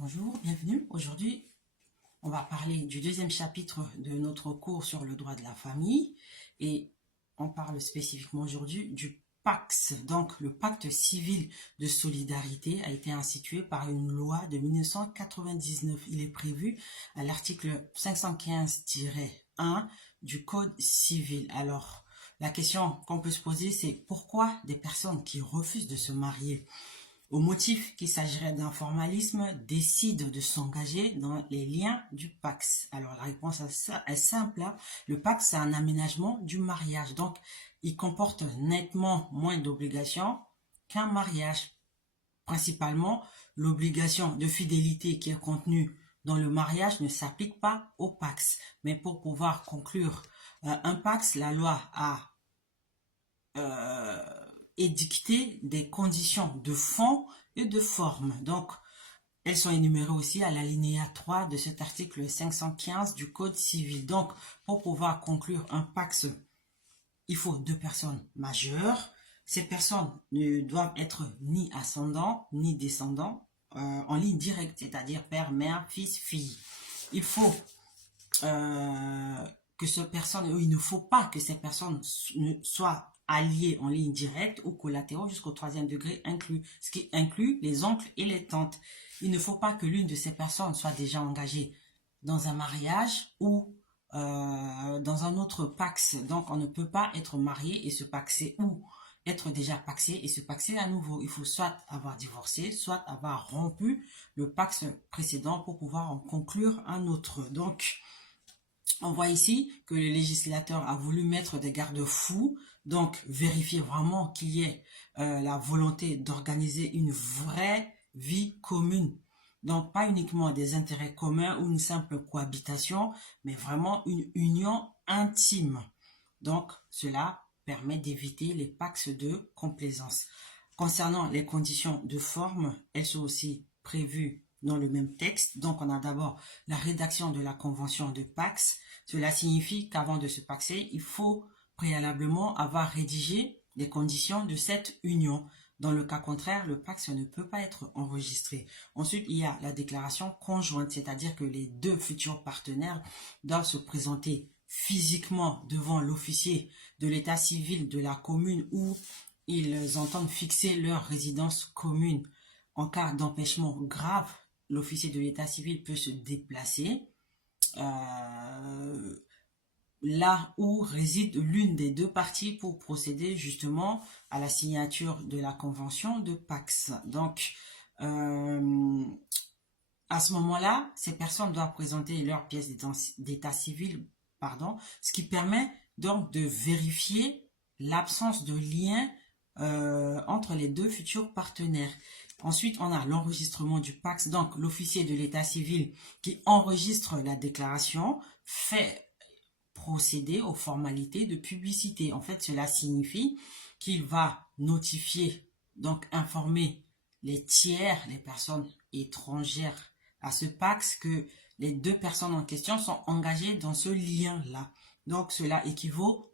Bonjour, bienvenue. Aujourd'hui, on va parler du deuxième chapitre de notre cours sur le droit de la famille et on parle spécifiquement aujourd'hui du PACS. Donc, le pacte civil de solidarité a été institué par une loi de 1999. Il est prévu à l'article 515-1 du Code civil. Alors, la question qu'on peut se poser, c'est pourquoi des personnes qui refusent de se marier au motif qu'il s'agirait d'un formalisme, décident de s'engager dans les liens du PACS. Alors la réponse à ça est simple. Le PACS, c'est un aménagement du mariage. Donc, il comporte nettement moins d'obligations qu'un mariage. Principalement, l'obligation de fidélité qui est contenue dans le mariage ne s'applique pas au PACS. Mais pour pouvoir conclure un PACS, la loi a édicter des conditions de fond et de forme. Donc, elles sont énumérées aussi à l'alinéa 3 de cet article 515 du Code civil. Donc, pour pouvoir conclure un PACS, il faut deux personnes majeures. Ces personnes ne doivent être ni ascendants ni descendants en ligne directe, c'est-à-dire père, mère, fils, fille. Il faut il ne faut pas que ces personnes soient alliés en ligne directe ou collatéraux jusqu'au troisième degré inclus, ce qui inclut les oncles et les tantes. Il ne faut pas que l'une de ces personnes soit déjà engagée dans un mariage ou dans un autre PACS. Donc, on ne peut pas être marié et se paxer ou être déjà paxé et se paxer à nouveau. Il faut soit avoir divorcé, soit avoir rompu le PACS précédent pour pouvoir en conclure un autre. Donc, on voit ici que le législateur a voulu mettre des garde-fous, donc vérifier vraiment qu'il y ait la volonté d'organiser une vraie vie commune. Donc pas uniquement des intérêts communs ou une simple cohabitation, mais vraiment une union intime. Donc cela permet d'éviter les pactes de complaisance. Concernant les conditions de forme, elles sont aussi prévues dans le même texte. Donc, on a d'abord la rédaction de la convention de PACS. Cela signifie qu'avant de se paxer, il faut préalablement avoir rédigé les conditions de cette union. Dans le cas contraire, le PACS ne peut pas être enregistré. Ensuite, il y a la déclaration conjointe, c'est-à-dire que les deux futurs partenaires doivent se présenter physiquement devant l'officier de l'état civil de la commune où ils entendent fixer leur résidence commune. En cas d'empêchement grave, l'officier de l'état civil peut se déplacer là où réside l'une des deux parties pour procéder justement à la signature de la convention de PACS. Donc, à ce moment-là, ces personnes doivent présenter leur pièce d'état civil, ce qui permet donc de vérifier l'absence de lien entre les deux futurs partenaires. Ensuite, on a l'enregistrement du PACS. Donc, l'officier de l'état civil qui enregistre la déclaration fait procéder aux formalités de publicité. En fait, cela signifie qu'il va notifier, donc informer les tiers, les personnes étrangères à ce PACS que les deux personnes en question sont engagées dans ce lien-là. Donc, cela équivaut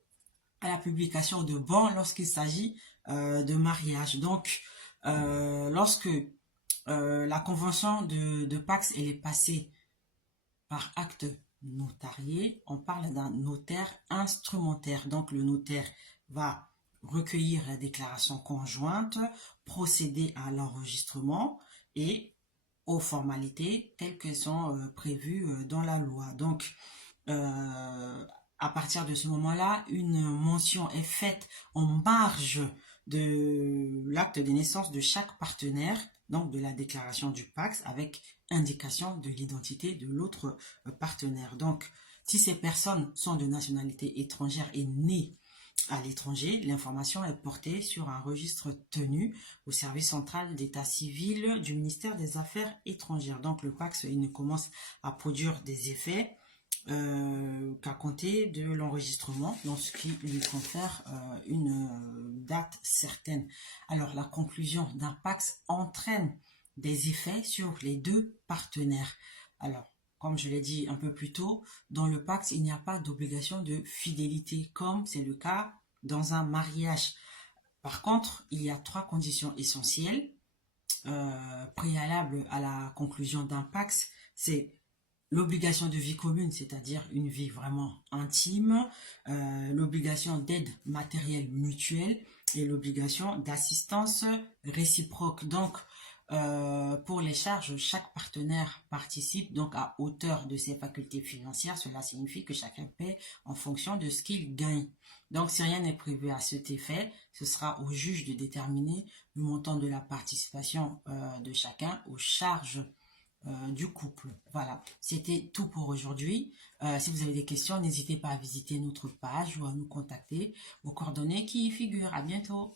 à la publication de bans lorsqu'il s'agit de mariage. Donc, lorsque la convention de PACS elle est passée par acte notarié, on parle d'un notaire instrumentaire. Donc, le notaire va recueillir la déclaration conjointe, procéder à l'enregistrement et aux formalités telles qu'elles sont prévues dans la loi. Donc, à partir de ce moment-là, une mention est faite en marge de l'acte de naissance de chaque partenaire, donc de la déclaration du PACS, avec indication de l'identité de l'autre partenaire. Donc, si ces personnes sont de nationalité étrangère et nées à l'étranger, l'information est portée sur un registre tenu au service central d'état civil du ministère des Affaires étrangères. Donc, le PACS, il ne commence à produire des effets qu'à compter de l'enregistrement, dans ce qui lui confère une date certaine. Alors, la conclusion d'un PACS entraîne des effets sur les deux partenaires. Alors, comme je l'ai dit un peu plus tôt, dans le PACS, il n'y a pas d'obligation de fidélité, comme c'est le cas dans un mariage. Par contre, il y a trois conditions essentielles. préalable à la conclusion d'un Pacs, c'est l'obligation de vie commune, c'est-à-dire une vie vraiment intime, l'obligation d'aide matérielle mutuelle et l'obligation d'assistance réciproque. Donc, pour les charges, chaque partenaire participe donc à hauteur de ses facultés financières. Cela signifie que chacun paie en fonction de ce qu'il gagne. Donc, si rien n'est prévu à cet effet, ce sera au juge de déterminer le montant de la participation de chacun aux charges du couple. Voilà, c'était tout pour aujourd'hui. Si vous avez des questions, n'hésitez pas à visiter notre page ou à nous contacter aux coordonnées qui y figurent. À bientôt.